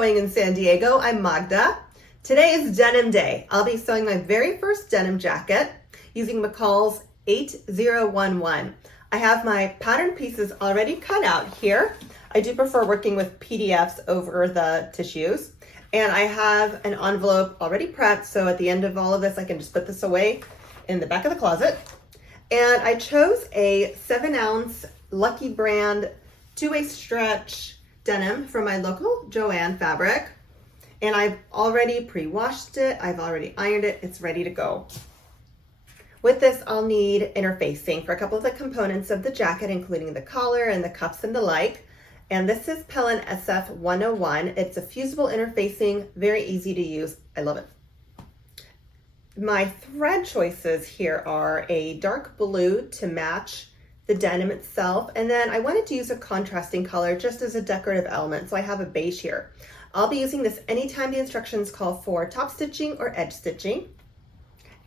Sewing in San Diego. I'm Magda. Today is Denim Day. I'll be sewing my very first denim jacket using McCalls 8011. I have my pattern pieces already cut out here. I do prefer working with PDFs over the tissues. And I have an envelope already prepped, so at the end of all of this, I can just put this away in the back of the closet. And I chose a 7-ounce Lucky brand two-way stretch denim from my local Joann fabric. And I've already pre-washed it. I've already ironed it. It's ready to go. With this, I'll need interfacing for a couple of the components of the jacket, including the collar and the cuffs and the like. And this is Pellin SF 101. It's a fusible interfacing, very easy to use. I love it. My thread choices here are a dark blue to match the denim itself, and then I wanted to use a contrasting color just as a decorative element, so I have a beige here. I'll be using this anytime the instructions call for top stitching or edge stitching.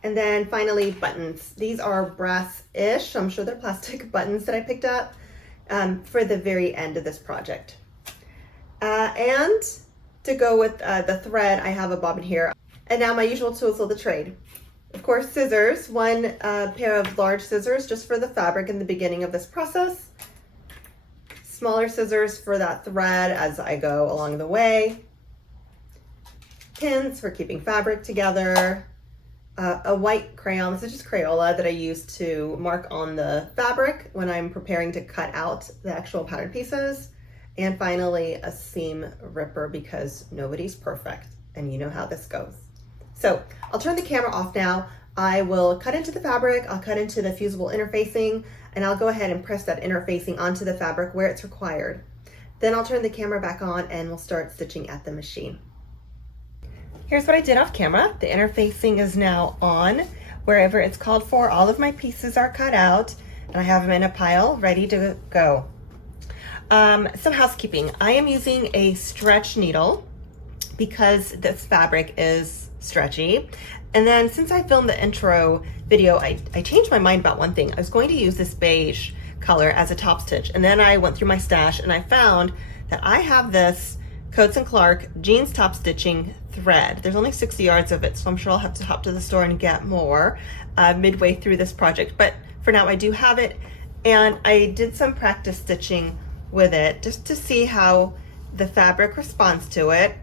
And then finally, buttons. These are brass-ish, I'm sure they're plastic buttons that I picked up for the very end of this project. And to go with the thread, I have a bobbin here. And now my usual tools of the trade. Of course, scissors, one pair of large scissors just for the fabric in the beginning of this process. Smaller scissors for that thread as I go along the way. Pins for keeping fabric together. A white crayon, this is just Crayola that I use to mark on the fabric when I'm preparing to cut out the actual pattern pieces. And finally, a seam ripper because nobody's perfect and you know how this goes. So I'll turn the camera off now. I will cut into the fabric, I'll cut into the fusible interfacing, and I'll go ahead and press that interfacing onto the fabric where it's required. Then I'll turn the camera back on and we'll start stitching at the machine. Here's what I did off camera. The interfacing is now on wherever it's called for. All of my pieces are cut out and I have them in a pile ready to go. Some housekeeping. I am using a stretch needle because this fabric is stretchy. And then since I filmed the intro video, I changed my mind about one thing. I was going to use this beige color as a top stitch. And then I went through my stash and I found that I have this Coats & Clark jeans top stitching thread. There's only 60 yards of it, so I'm sure I'll have to hop to the store and get more midway through this project. But for now, I do have it. And I did some practice stitching with it just to see how the fabric responds to it.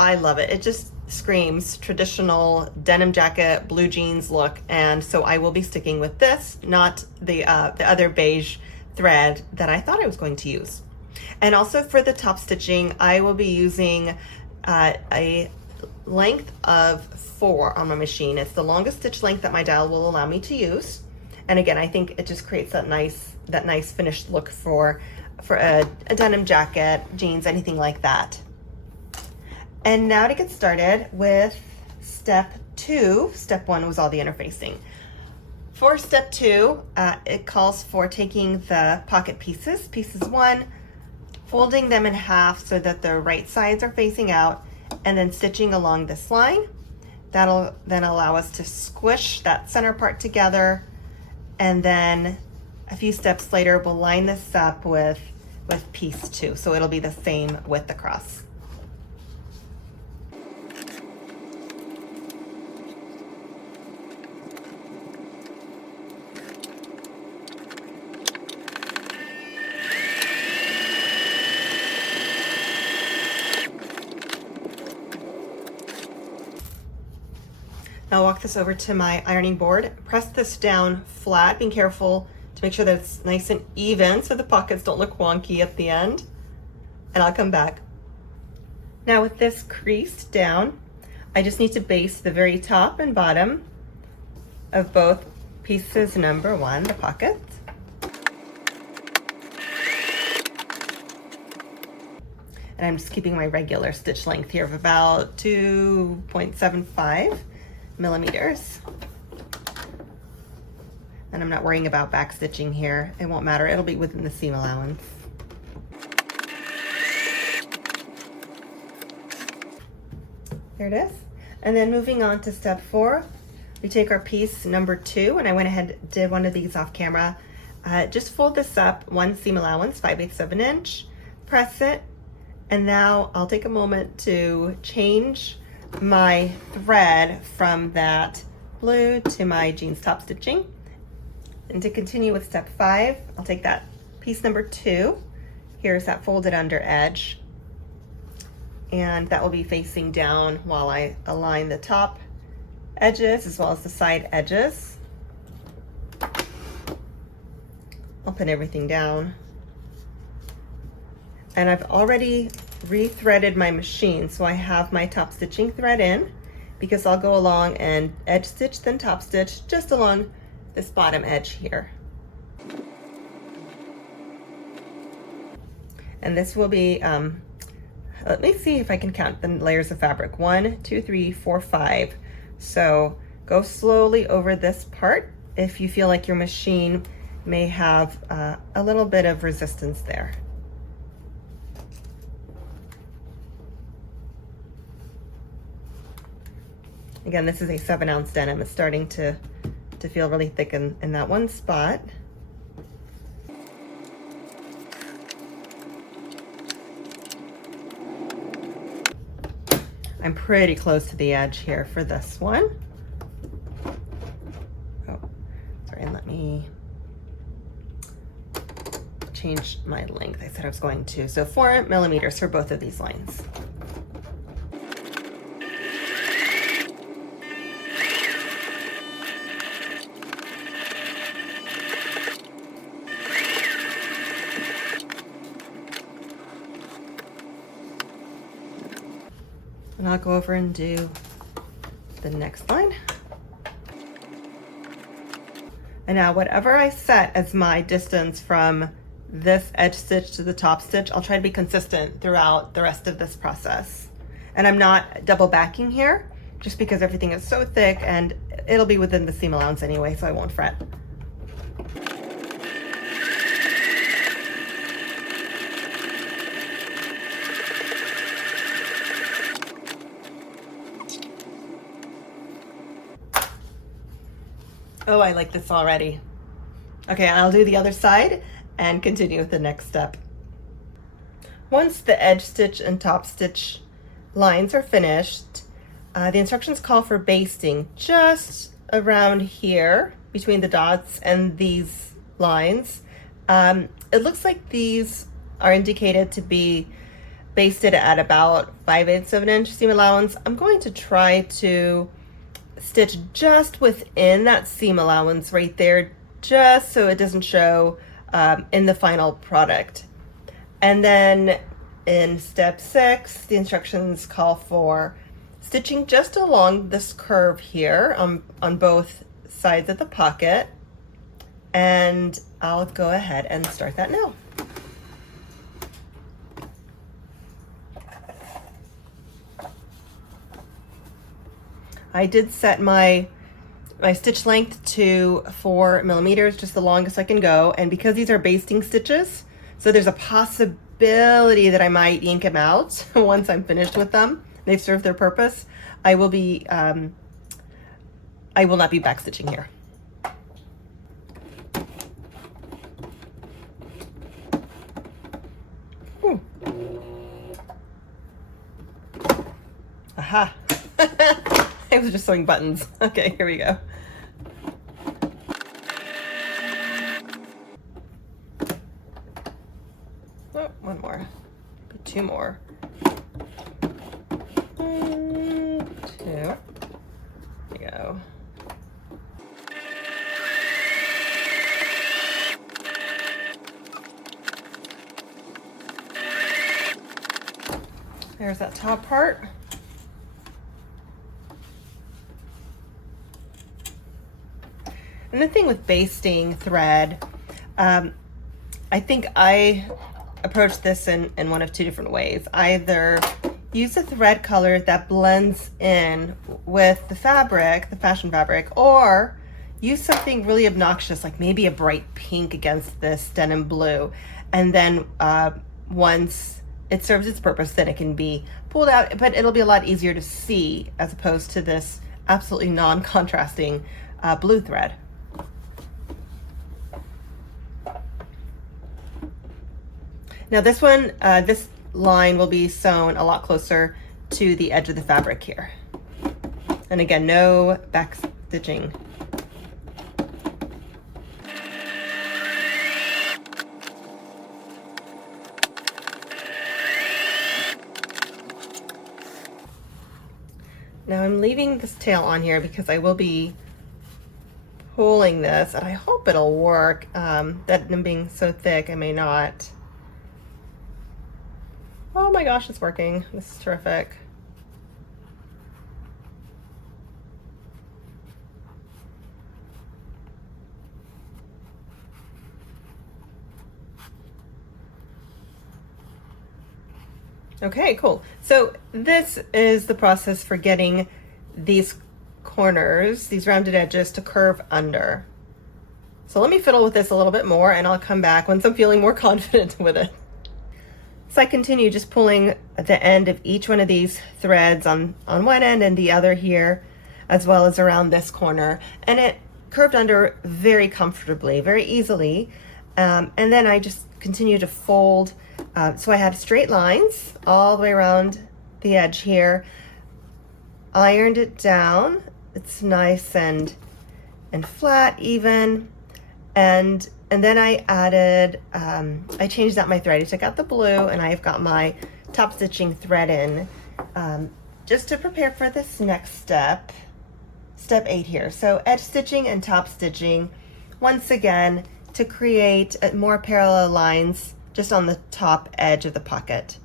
I love it. It just screams traditional denim jacket, blue jeans look, and so I will be sticking with this, not the other beige thread that I thought I was going to use. And also for the top stitching, I will be using a length of 4 on my machine. It's the longest stitch length that my dial will allow me to use. And again, I think it just creates that nice finished look for a denim jacket, jeans, anything like that. And now to get started with step 2. Step 1 was all the interfacing. For step 2, it calls for taking the pocket pieces, pieces 1, folding them in half so that the right sides are facing out, and then stitching along this line. That'll then allow us to squish that center part together. And then a few steps later, we'll line this up with piece 2. So it'll be the same width across. I'll walk this over to my ironing board, press this down flat, being careful to make sure that it's nice and even so the pockets don't look wonky at the end, and I'll come back. Now with this creased down, I just need to baste the very top and bottom of both pieces number 1, the pockets. And I'm just keeping my regular stitch length here of about 2.75 millimeters. And I'm not worrying about back stitching here. It won't matter, it'll be within the seam allowance. There it is. And then moving on to step 4, we take our piece number 2, and I went ahead and did one of these off camera. Just fold this up 1 seam allowance, 5/8 of an inch, press it, And now I'll take a moment to change my thread from that blue to my jeans top stitching. And to continue with step 5, I'll take that piece number 2. Here's that folded under edge. And that will be facing down while I align the top edges as well as the side edges. I'll pin everything down. And I've already re-threaded my machine, so I have my top stitching thread in, because I'll go along and edge stitch then top stitch just along this bottom edge here. And this will be, let me see if I can count the layers of fabric. 1, 2, 3, 4, 5. So go slowly over this part if you feel like your machine may have a little bit of resistance there. Again, this is a 7-ounce denim. It's starting to feel really thick in that one spot. I'm pretty close to the edge here for this one. Oh, sorry, and let me change my length. I said I was going to. So 4 millimeters for both of these lines. And I'll go over and do the next line. And now whatever I set as my distance from this edge stitch to the top stitch, I'll try to be consistent throughout the rest of this process. And I'm not double backing here, just because everything is so thick and it'll be within the seam allowance anyway, so I won't fret. Oh, I like this already. Okay, I'll do the other side and continue with the next step. Once the edge stitch and top stitch lines are finished, the instructions call for basting just around here between the dots and these lines. It looks like these are indicated to be basted at about 5/8 of an inch seam allowance. I'm going to try to stitch just within that seam allowance right there, just so it doesn't show in the final product. And then in step 6, the instructions call for stitching just along this curve here on both sides of the pocket. And I'll go ahead and start that now. I did set my stitch length to 4 millimeters, just the longest I can go. And because these are basting stitches, so there's a possibility that I might yank them out once I'm finished with them. They've served their purpose. I will not be back stitching here. Ooh. Aha. I was just sewing buttons. Okay, here we go. Oh, one more. 2 more. 1, 2. There we go. There's that top part. And the thing with basting thread, I think I approach this in one of 2 different ways. Either use a thread color that blends in with the fabric, the fashion fabric, or use something really obnoxious, like maybe a bright pink against this denim blue. And then once it serves its purpose, then it can be pulled out, but it'll be a lot easier to see as opposed to this absolutely non-contrasting blue thread. Now this one, this line will be sewn a lot closer to the edge of the fabric here. And again, no back stitching. Now I'm leaving this tail on here because I will be pulling this, and I hope it'll work. That them being so thick, I may not. Oh my gosh, it's working. This is terrific. Okay, cool. So this is the process for getting these corners, these rounded edges, to curve under. So let me fiddle with this a little bit more, and I'll come back once I'm feeling more confident with it. So I continue just pulling the end of each one of these threads on one end and the other here, as well as around this corner. And it curved under very comfortably, very easily. And then I just continue to fold. So I have straight lines all the way around the edge here. Ironed it down. It's nice and flat, even. And then I added, I changed out my thread. I took out the blue, and I've got my top stitching thread in, just to prepare for this next step, step 8 here. So edge stitching and top stitching, once again, to create more parallel lines just on the top edge of the pocket.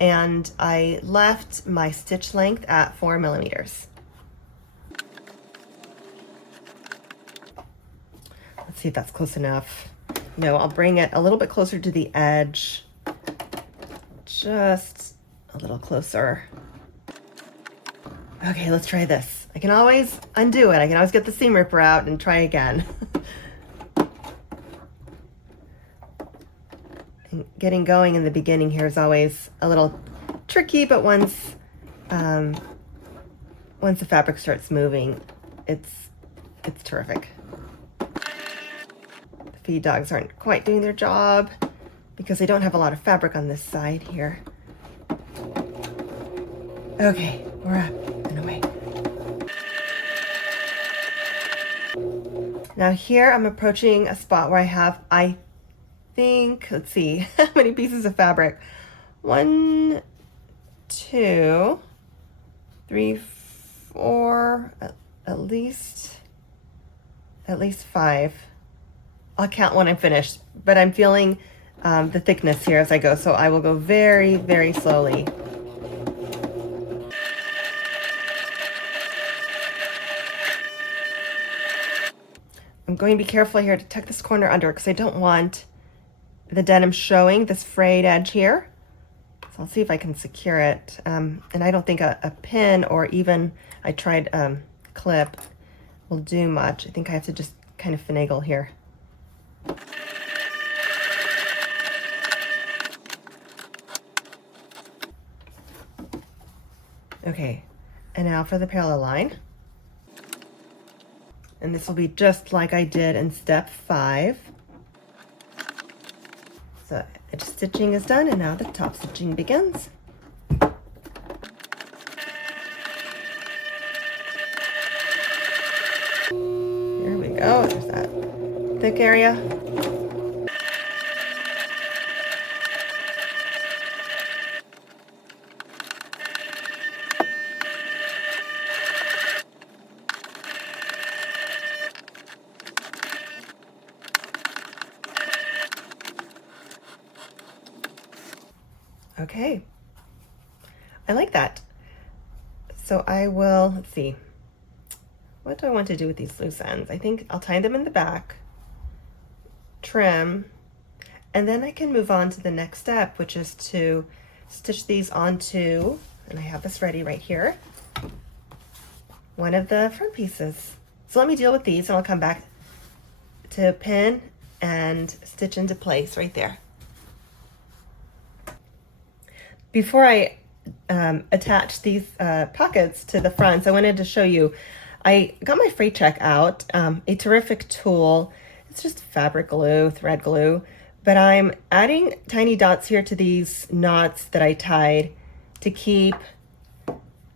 And I left my stitch length at 4 millimeters. Let's see if that's close enough. No, I'll bring it a little bit closer to the edge. Just a little closer. Okay, let's try this. I can always undo it. I can always get the seam ripper out and try again. And getting going in the beginning here is always a little tricky, but once the fabric starts moving, it's terrific. Feed dogs aren't quite doing their job because they don't have a lot of fabric on this side here. Okay, we're up and away. Now here I'm approaching a spot where I have, I think, let's see, how many pieces of fabric? 1, 2, 3, 4, at least 5. I'll count when I'm finished, but I'm feeling the thickness here as I go, so I will go very, very slowly. I'm going to be careful here to tuck this corner under because I don't want the denim showing this frayed edge here. So I'll see if I can secure it. And I don't think a pin, or even I tried clip, will do much. I think I have to just kind of finagle here. Okay, and now for the parallel line. And this will be just like I did in step 5. So edge stitching is done, and now the top stitching begins. Here we go, there's that thick area. Okay, I like that. So I will, let's see, what do I want to do with these loose ends? I think I'll tie them in the back, trim, and then I can move on to the next step, which is to stitch these onto, and I have this ready right here, one of the front pieces. So let me deal with these, and I'll come back to pin and stitch into place right there. Before I attach these pockets to the fronts, I wanted to show you, I got my freight check out, a terrific tool. It's just fabric glue, thread glue, but I'm adding tiny dots here to these knots that I tied to keep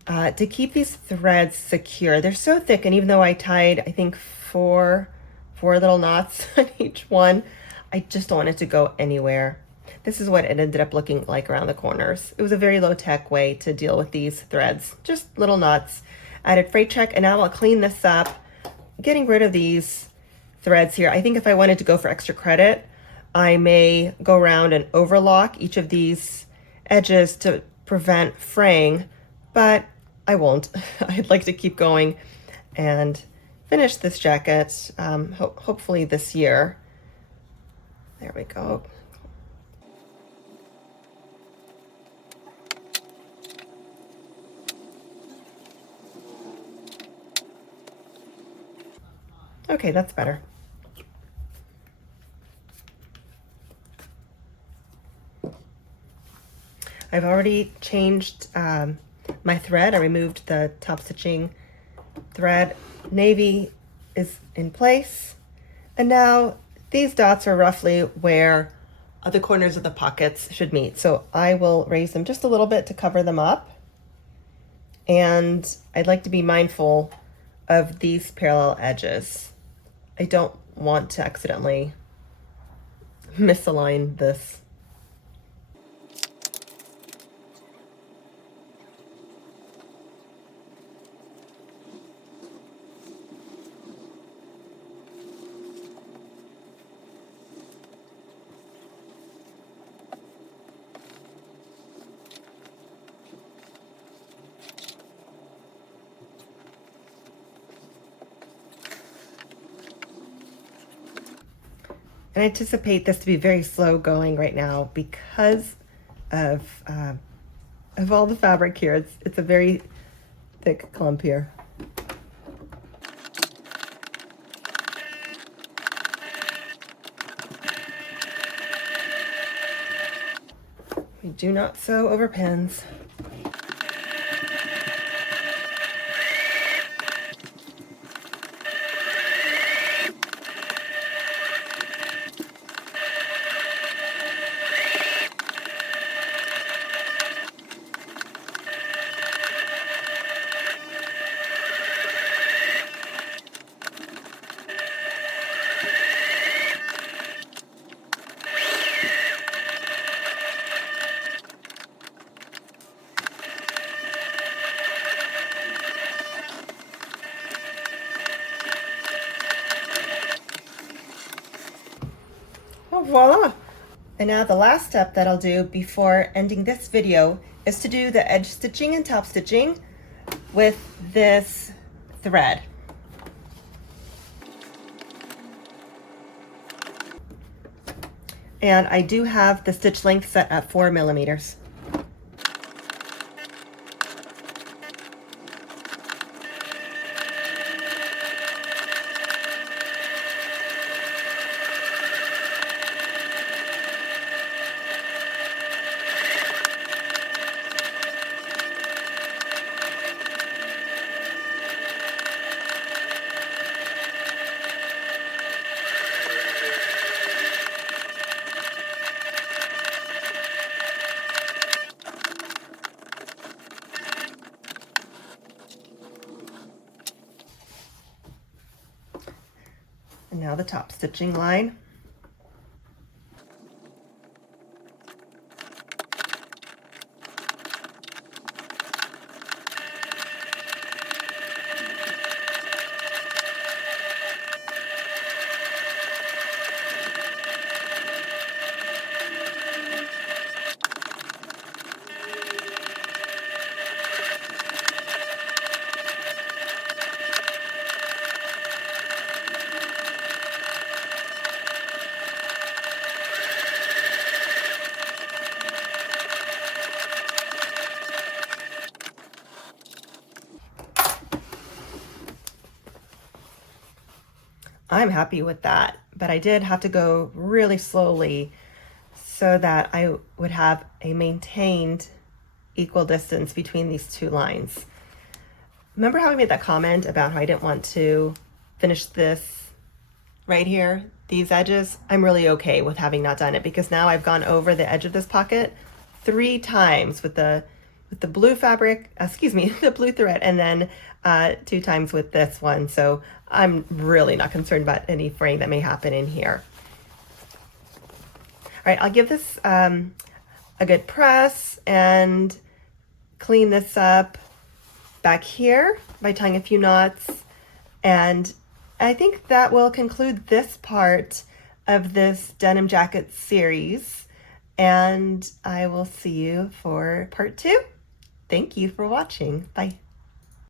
these threads secure. They're so thick, and even though I tied, I think four little knots on each one, I just don't want it to go anywhere. This is what it ended up looking like around the corners. It was a very low-tech way to deal with these threads. Just little knots. Added freight check, and now I'll clean this up, getting rid of these threads here. I think if I wanted to go for extra credit, I may go around and overlock each of these edges to prevent fraying, but I won't. I'd like to keep going and finish this jacket, hopefully this year. There we go. Okay, that's better. I've already changed my thread. I removed the top stitching thread. Navy is in place. And now these dots are roughly where the corners of the pockets should meet. So I will raise them just a little bit to cover them up. And I'd like to be mindful of these parallel edges. I don't want to accidentally misalign this. And I anticipate this to be very slow going right now because of all the fabric here. It's a very thick clump here. We do not sew over pins. Oh, voila! And now the last step that I'll do before ending this video is to do the edge stitching and top stitching with this thread. And I do have the stitch length set at 4 millimeters. And now the top stitching line. I'm happy with that, but I did have to go really slowly so that I would have a maintained equal distance between these two lines. Remember how I made that comment about how I didn't want to finish this right here, these edges, I'm really okay with having not done it because now I've gone over the edge of this pocket 3 times with the blue fabric, excuse me, the blue thread, and then 2 times with this one. So I'm really not concerned about any fraying that may happen in here. All right, I'll give this a good press and clean this up back here by tying a few knots. And I think that will conclude this part of this denim jacket series. And I will see you for part 2. Thank you for watching. Bye.